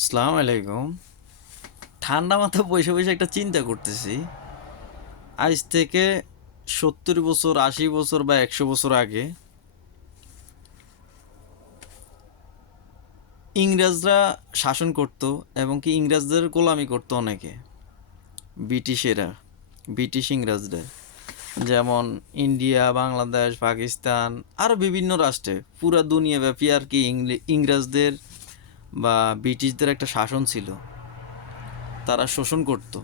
আসসালামু আলাইকুম। ঠান্ডা মাথায় বসে বসে একটা চিন্তা করতেছি, আজ থেকে 70 বছর, 80 বছর বা 100 বছর আগে ইংরেজরা শাসন করত এবং কি ইংরেজদের গোলামি করতো অনেকে, ব্রিটিশেরা, ব্রিটিশ ইংরেজদের। যেমন ইন্ডিয়া, বাংলাদেশ, পাকিস্তান, আরও বিভিন্ন রাষ্ট্রে, পুরা দুনিয়াব্যাপী আর কি ইংরেজদের বা ব্রিটিশদের একটা শাসন ছিল, তারা শোষণ করতো।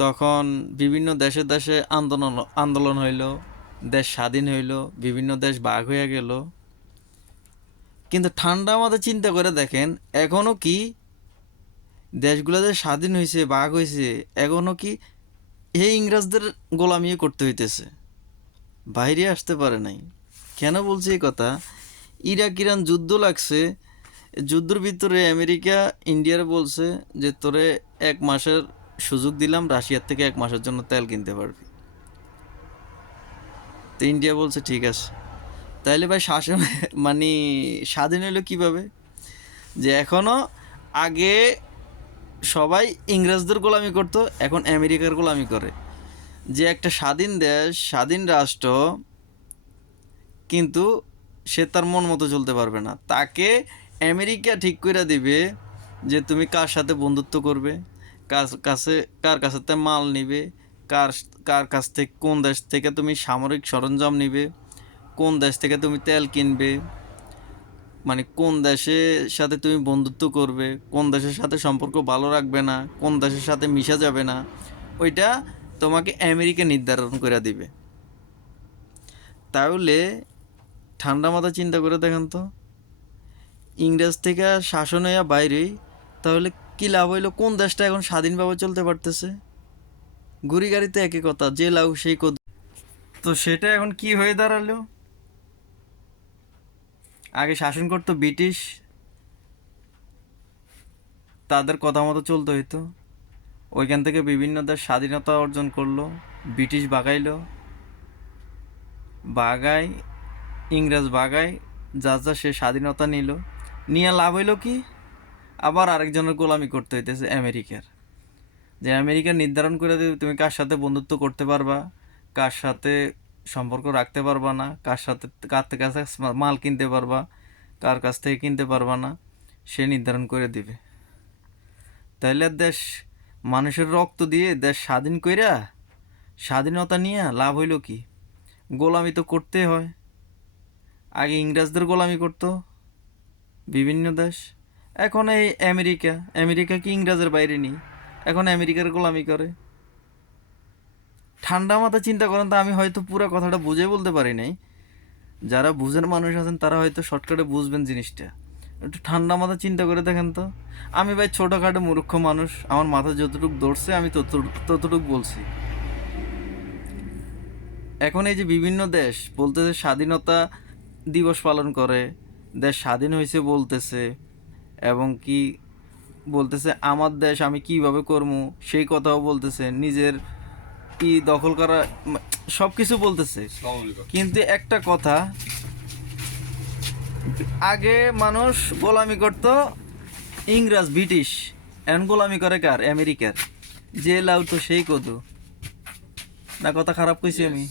তখন বিভিন্ন দেশে দেশে আন্দোলন আন্দোলন হইল, দেশ স্বাধীন হইল, বিভিন্ন দেশ ভাগ হয়ে গেল। কিন্তু ঠান্ডা মাথায় চিন্তা করে দেখেন, এখনও কি দেশগুলো যে স্বাধীন হয়েছে, ভাগ হয়েছে, এখনও কি এই ইংরেজদের গোলামি করতে হইতেছে, বাইরে আসতে পারে নাই। কেন বলছি এই কথা? ইরাক ইরান যুদ্ধ লাগছে, যুদ্ধের ভিতরে আমেরিকা ইন্ডিয়ার বলছে যে তোরে 1 মাসের সুযোগ দিলাম, রাশিয়ার থেকে 1 মাসের জন্য তেল কিনতে পারবি। তো ইন্ডিয়া বলছে ঠিক আছে। তাইলে ভাই শাসন মানে স্বাধীন হইলো কীভাবে? যে এখনও আগে সবাই ইংরেজদের গোলামি করতো, এখন আমেরিকার গোলামি করে। যে একটা স্বাধীন দেশ, স্বাধীন রাষ্ট্র, কিন্তু সে তার মন মতো চলতে পারবে না। তাকে আমেরিকা ঠিক করে দিবে যে তুমি কার সাথে বন্ধুত্ব করবে, কার কাছে মাল নিবে, কার কার কাছ থেকে, কোন দেশ থেকে তুমি সামরিক সরঞ্জাম নিবে, কোন দেশ থেকে তুমি তেল কিনবে, মানে কোন দেশের সাথে তুমি বন্ধুত্ব করবে, কোন দেশের সাথে সম্পর্ক ভালো রাখবে না, কোন দেশের সাথে মিশা যাবে না, ওইটা তোমাকে আমেরিকা নির্ধারণ করে দিবে। তাহলে ঠান্ডা মাথা চিন্তা করে দেখেন তো, ইংরেজ থেকে শাসন হইয়া বাইরেই, তাহলে কি লাভ হইলো? কোন দেশটা এখন স্বাধীনভাবে চলতে পারতেছে? ঘুরি গাড়িতে একই কথা, যে লাউ সেই কদু। তো সেটা এখন কি হয়ে দাঁড়ালো? আগে শাসন করতো ব্রিটিশ, তাদের কথা মতো চলতে হইতো। ওইখান থেকে বিভিন্ন দেশ স্বাধীনতা অর্জন করলো, ব্রিটিশ বাগাইলো, বাগাই ইংরেজ বাগাই, যা যা সে স্বাধীনতা নিল, নিয়ে লাভ হইলো কি? আবার আরেকজনের গোলামি করতে হইতেছে আমেরিকার। যে আমেরিকা নির্ধারণ করে দেবে তুমি কার সাথে বন্ধুত্ব করতে পারবা, কার সাথে সম্পর্ক রাখতে পারবা না, কার কাছে মাল কিনতে পারবা, কার কাছ থেকে কিনতে পারবা না, সে নির্ধারণ করে দিবে। তাইলে দেশ, মানুষের রক্ত দিয়ে দেশ স্বাধীন কইরা, স্বাধীনতা নিয়ে লাভ হইল কি? গোলামি তো করতে হয়। আগে ইংরেজদের গোলামি করতো বিভিন্ন দেশ, এখন এই আমেরিকা, আমেরিকা কি ইংরেজের বাইরে নেই, এখন আমেরিকার গোলামি করে। ঠান্ডা মাথা চিন্তা করেন তো, আমি হয়তো পুরো কথাটা বুঝে বলতে পারি নাই, যারা বুঝের মানুষ আছেন তারা হয়তো শর্টকাটে বুঝবেন জিনিসটা। একটু ঠান্ডা মাথা চিন্তা করে দেখেন তো। আমি ভাই ছোটোখাটো মূর্খ মানুষ, আমার মাথা যতটুকু ধরছে আমি ততটুক বলছি। এখন এই যে বিভিন্ন দেশ বলতেছে স্বাধীনতা দিবস পালন করে, দেশ স্বাধীন হয়েছে বলতেছে, এবং কি বলতেছে আমার দেশ আমি কিভাবে করবো সেই কথাও বলতেছে, নিজের কি দখল করা, সব কিছু বলতেছে। কিন্তু একটা কথা, আগে মানুষ গোলামি করত ইংরেজ ব্রিটিশ, এখন গোলামি করে কার? আমেরিকার। যে লাউ তো সেই কদু। না কথা খারাপ কইছি আমি?